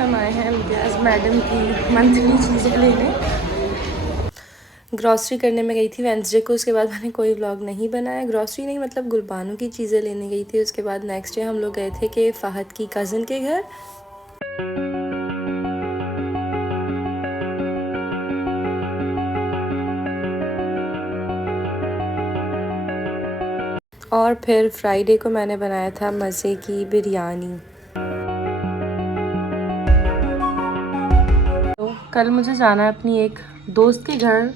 हम आए हैं इम्तियाज़ मैडम की मंथली चीज़ें लेने। ग्रॉसरी करने में गई थी वेंसडे को, उसके बाद मैंने कोई व्लॉग नहीं बनाया। ग्रॉसरी नहीं मतलब गुलबानों की चीज़ें लेने गई थी। उसके बाद नेक्स्ट डे हम लोग गए थे कि फ़हद की कज़न के घर। और फिर फ्राइडे को मैंने बनाया था मज़े की बिरयानी। तो कल मुझे जाना है अपनी एक दोस्त के घर,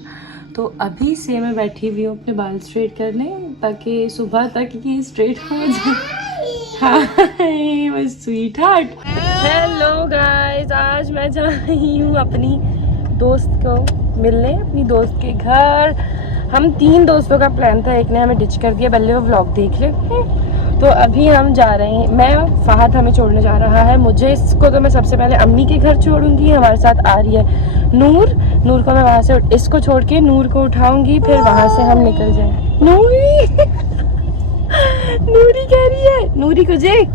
तो अभी से मैं बैठी हुई हूँ अपने बाल स्ट्रेट करने ताकि सुबह तक ये स्ट्रेट हो जाए। हाय स्वीट हार्ट। हेलो गाइस, आज मैं जा रही हूँ अपनी दोस्त को मिलने, अपनी दोस्त के घर। हम 3 दोस्तों का प्लान था, एक ने हमें डिच कर दिया, पहले वो व्लॉग देख ले। तो अभी हम जा रहे हैं, मैं फ़हद हमें छोड़ने जा रहा है। मुझे इसको तो मैं सबसे पहले अम्मी के घर छोड़ूंगी, हमारे साथ आ रही है नूर को मैं वहाँ से इसको छोड़ के नूर को उठाऊंगी, फिर वहाँ से हम निकल जाए। नूरी नूरी कह रही है, नूरी को जे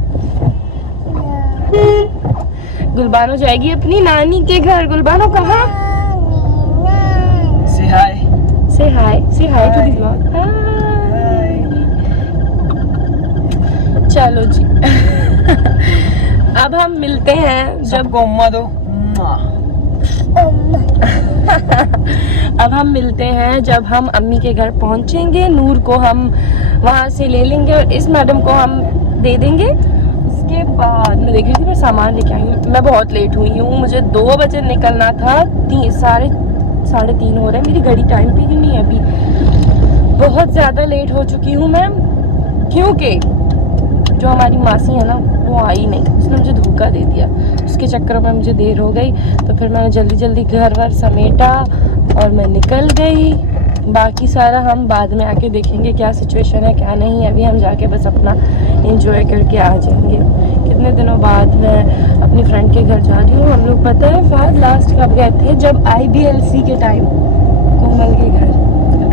गुलबानो जाएगी अपनी नानी के घर। गुलबानो कहाँ? Say hi. Say hi to the vlog. चलो जी। अब हम मिलते हैं जब सबको उम्मा दो। अब हम मिलते हैं जब हम अम्मी के घर पहुंचेंगे। नूर को हम वहां से ले लेंगे और इस मैडम को हम दे देंगे। उसके बाद मैं देख रही थी, मैं सामान लेके आई हूँ। मैं बहुत लेट हुई हूँ, मुझे 2 बजे निकलना था, 3 साढ़े 3 हो रहे हैं। मेरी घड़ी टाइम पे ही नहीं है अभी। बहुत ज़्यादा लेट हो चुकी हूँ मैं, क्योंकि जो हमारी मासी है ना वो आई नहीं, उसने मुझे धोखा दे दिया। उसके चक्करों में मुझे देर हो गई, तो फिर मैंने जल्दी जल्दी घर वर समेटा और मैं निकल गई। बाकी सारा हम बाद में आके देखेंगे क्या सिचुएशन है क्या नहीं। अभी हम जाके बस अपना एंजॉय करके आ जाएंगे। कितने दिनों बाद मैं अपनी फ्रेंड के घर जा रही हूँ। हम लोग पता है फ़हद लास्ट कब गए थे? जब IBLC के टाइम कोमल के घर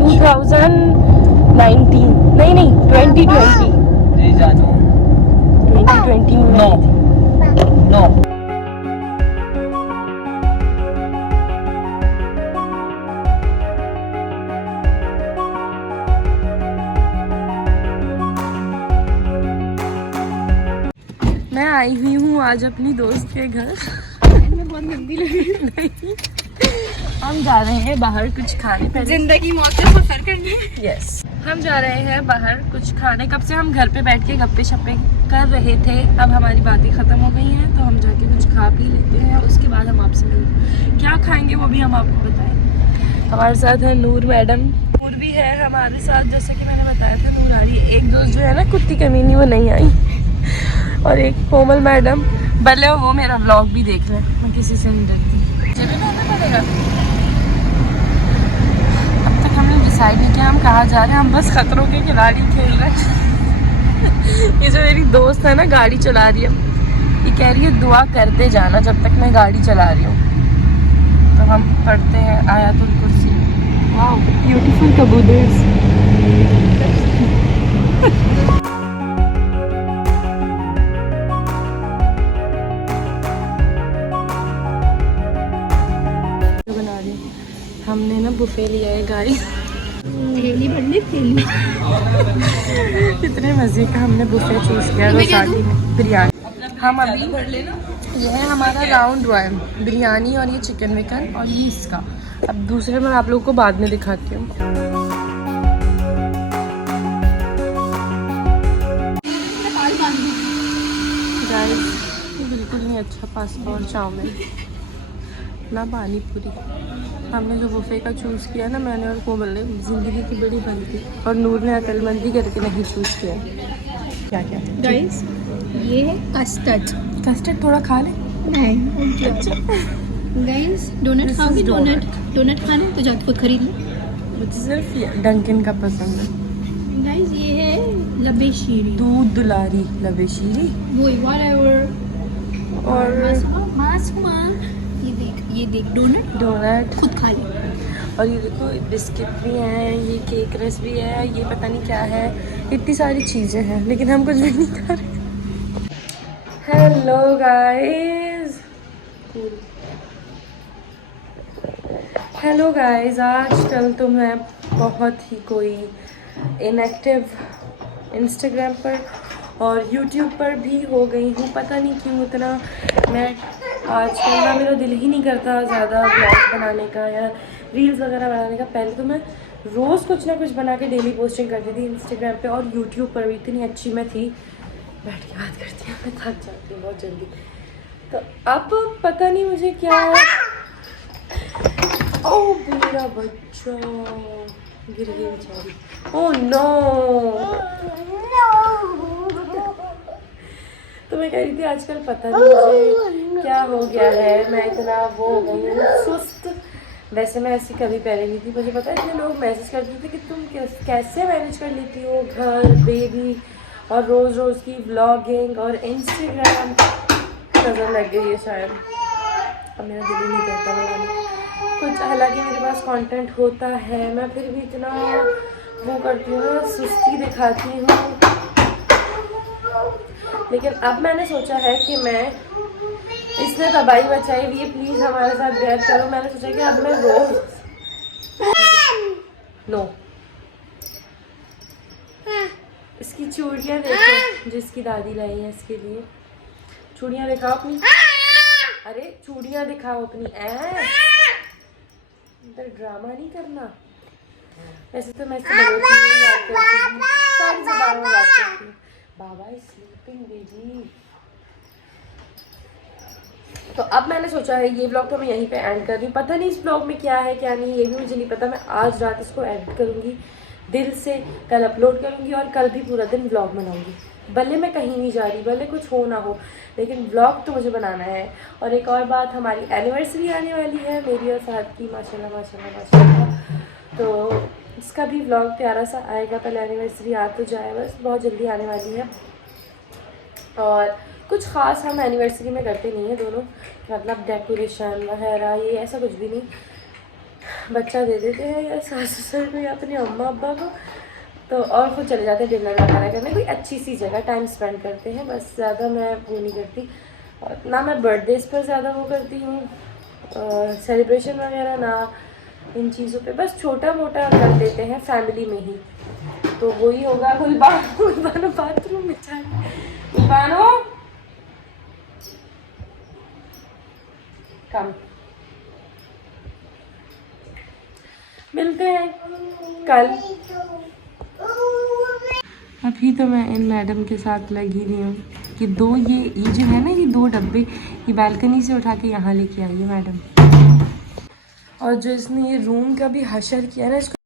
2019 नहीं 2020 2020 में। No. मैं आई हुई हूँ आज अपनी दोस्त के घर। मैं बहुत गंदी लग रही हूँ। हम जा रहे हैं बाहर कुछ खाने, पहले जिंदगी मौत से सफर करनी है। यस, हम जा रहे हैं बाहर कुछ खाने। कब से हम घर पे बैठ के गप्पे शप्पे कर रहे थे, अब हमारी बातें ख़त्म हो गई हैं, तो हम जाके कुछ खा पी लेते हैं। उसके बाद हम आपसे मिलते, क्या खाएंगे वो भी हम आपको बताएं। हमारे साथ है नूर मैडम, नूर भी है हमारे साथ, जैसे कि मैंने बताया था नूर आ रही है। एक दोस्त जो है ना कुत्ती कमीनी, वो नहीं आई, और एक कोमल मैडम। भले वो मेरा व्लॉग भी देख रहे हैं, मैं किसी से नहीं डरती। चलो जाना पड़ेगा। अब तक हमने डिसाइड नहीं किया हम कहाँ जा रहे हैं, हम बस खतरों के खिलाड़ी खेल रहे हैं। ये जो मेरी दोस्त है ना गाड़ी चला रही है, ये कह रही है दुआ करते जाना जब तक मैं गाड़ी चला रही हूँ। तो हम पढ़ते हैं आयतुल कुर्सी। वाओ ब्यूटीफुल कबूतर्स। हमने ना बुफे लिया है गाइस, थैली भरने थैली। इतने मज़े का हमने बुफे चूज़ किया रोसाटी में। बिरयानी हम अभी, ये है हमारा राउंड रॉयल बिरयानी और ये चिकन विकन और ये इसका। अब दूसरे मैं आप लोगों को बाद में दिखाती हूँ। गाइस ये बिल्कुल नहीं अच्छा पास्ता और चाउमीन ना पानी पूरी। हमने जो बुफे का चूज़ किया ना, मैंने और कोमल ने, ज़िंदगी की बड़ी गलती, और नूर ने अकलमंदी करके नहीं चूज़ किया। क्या क्या गाइस ये है कस्टर्ड थोड़ा खा ले। नहीं अच्छा गाइस, डोनट खाओगे? डोनट खाने तो जाके खुद खरीद लो। मुझे सिर्फ ये डंकिन का पसंद है। गाइस ये है लबे शीरी, दूध दुलारी लबे शीरी, वो व्हाटएवर। और मासूमा ये देख डोनट खुद खा ले। और ये देखो बिस्किट भी हैं, ये केक रस भी है, ये पता नहीं क्या है, इतनी सारी चीज़ें हैं लेकिन हम कुछ भी नहीं खा रहे। Hello guys, school. Hello guys, आजकल तो मैं बहुत ही कोई इनएक्टिव इंस्टाग्राम पर और यूट्यूब पर भी हो गई हूँ। पता नहीं क्यों इतना मैं आजकल ना, मेरा दिल ही नहीं करता ज़्यादा ब्लॉग बनाने का या रील्स वगैरह बनाने का। पहले तो मैं रोज़ कुछ ना कुछ बना के डेली पोस्टिंग करती थी इंस्टाग्राम पे और यूट्यूब पर भी। इतनी अच्छी मैं थी, बैठ के बात करती हूँ, मैं थक जाती हूँ बहुत जल्दी। तो अब पता नहीं मुझे क्या, ओ मेरा बच्चा गिर गई बेचारी, ओह नो। तो मैं कह रही थी आजकल पता नहीं मुझे क्या हो गया है, मैं इतना वो हो गई हूँ सुस्त। वैसे मैं ऐसी कभी पहले नहीं थी। मुझे पता है इतने लोग मैसेज करते थे कि तुम कैसे मैनेज कर लेती हो घर, बेबी और रोज़ रोज़ की व्लॉगिंग और इंस्टाग्राम। नज़र लग गई है शायद, अब मेरा दिल ही नहीं करता बनाने कुछ। हालांकि मेरे पास कंटेंट होता है, मैं फिर भी इतना वो करती हूँ ना, सुस्ती दिखाती हूँ। लेकिन अब मैंने सोचा है कि मैं, इसने तबाही मचाई हुई है, प्लीज़ हमारे साथ बैठ करो। मैंने सोचा कि अब मैं रोज नो इसकी चूड़ियाँ देखो जिसकी दादी लाई है इसके लिए। चूड़ियाँ दिखाओ अपनी, अरे चूड़ियाँ दिखाओ अपनी। इधर ड्रामा नहीं करना। वैसे तो मैं इससे बात करती हूँ, सारी से बार बात करती हूँ। बाबा इज स्लीपिंग बेबी। तो अब मैंने सोचा है ये ब्लॉग तो मैं यहीं पे एंड कर रही हूँ। पता नहीं इस ब्लॉग में क्या है क्या नहीं, ये भी मुझे नहीं पता। मैं आज रात इसको एडिट करूँगी दिल से, कल अपलोड करूँगी और कल भी पूरा दिन ब्लॉग बनाऊँगी। भले मैं कहीं नहीं जा रही, भले कुछ हो ना हो, लेकिन ब्लॉग तो मुझे बनाना है। और एक और बात, हमारी एनिवर्सरी आने वाली है मेरी और फहद की, माशाल्लाह माशाल्लाह माशाल्लाह। तो इसका भी ब्लॉग प्यारा सा आएगा। पहले एनिवर्सरी आ तो जाए, बस बहुत जल्दी आने वाली है। और कुछ ख़ास हम एनिवर्सरी में करते नहीं हैं दोनों, मतलब डेकोरेशन वगैरह ये ऐसा कुछ भी नहीं। बच्चा दे देते हैं या सास ससुर को या अपने अम्मा अब्बा को, तो और खुद चले जाते हैं डिनर वगैरह करने, कोई अच्छी सी जगह टाइम स्पेंड करते हैं। बस ज़्यादा मैं वो नहीं करती, और ना मैं बर्थडेज़ पर ज़्यादा वो करती हूँ सेलिब्रेशन वगैरह, ना इन चीज़ों पे। बस छोटा मोटा कर लेते हैं फैमिली में ही, तो वही होगा। गुलबानो बाथरूम में जाए, गुलबानो कम। मिलते हैं कल। अभी तो मैं इन मैडम के साथ लगी रही हूँ कि दो ये जो है ना, ये 2 डब्बे ये बालकनी से उठा के यहाँ लेके आई है मैडम। और जो इसने ये रूम का भी हशर किया ना, इसको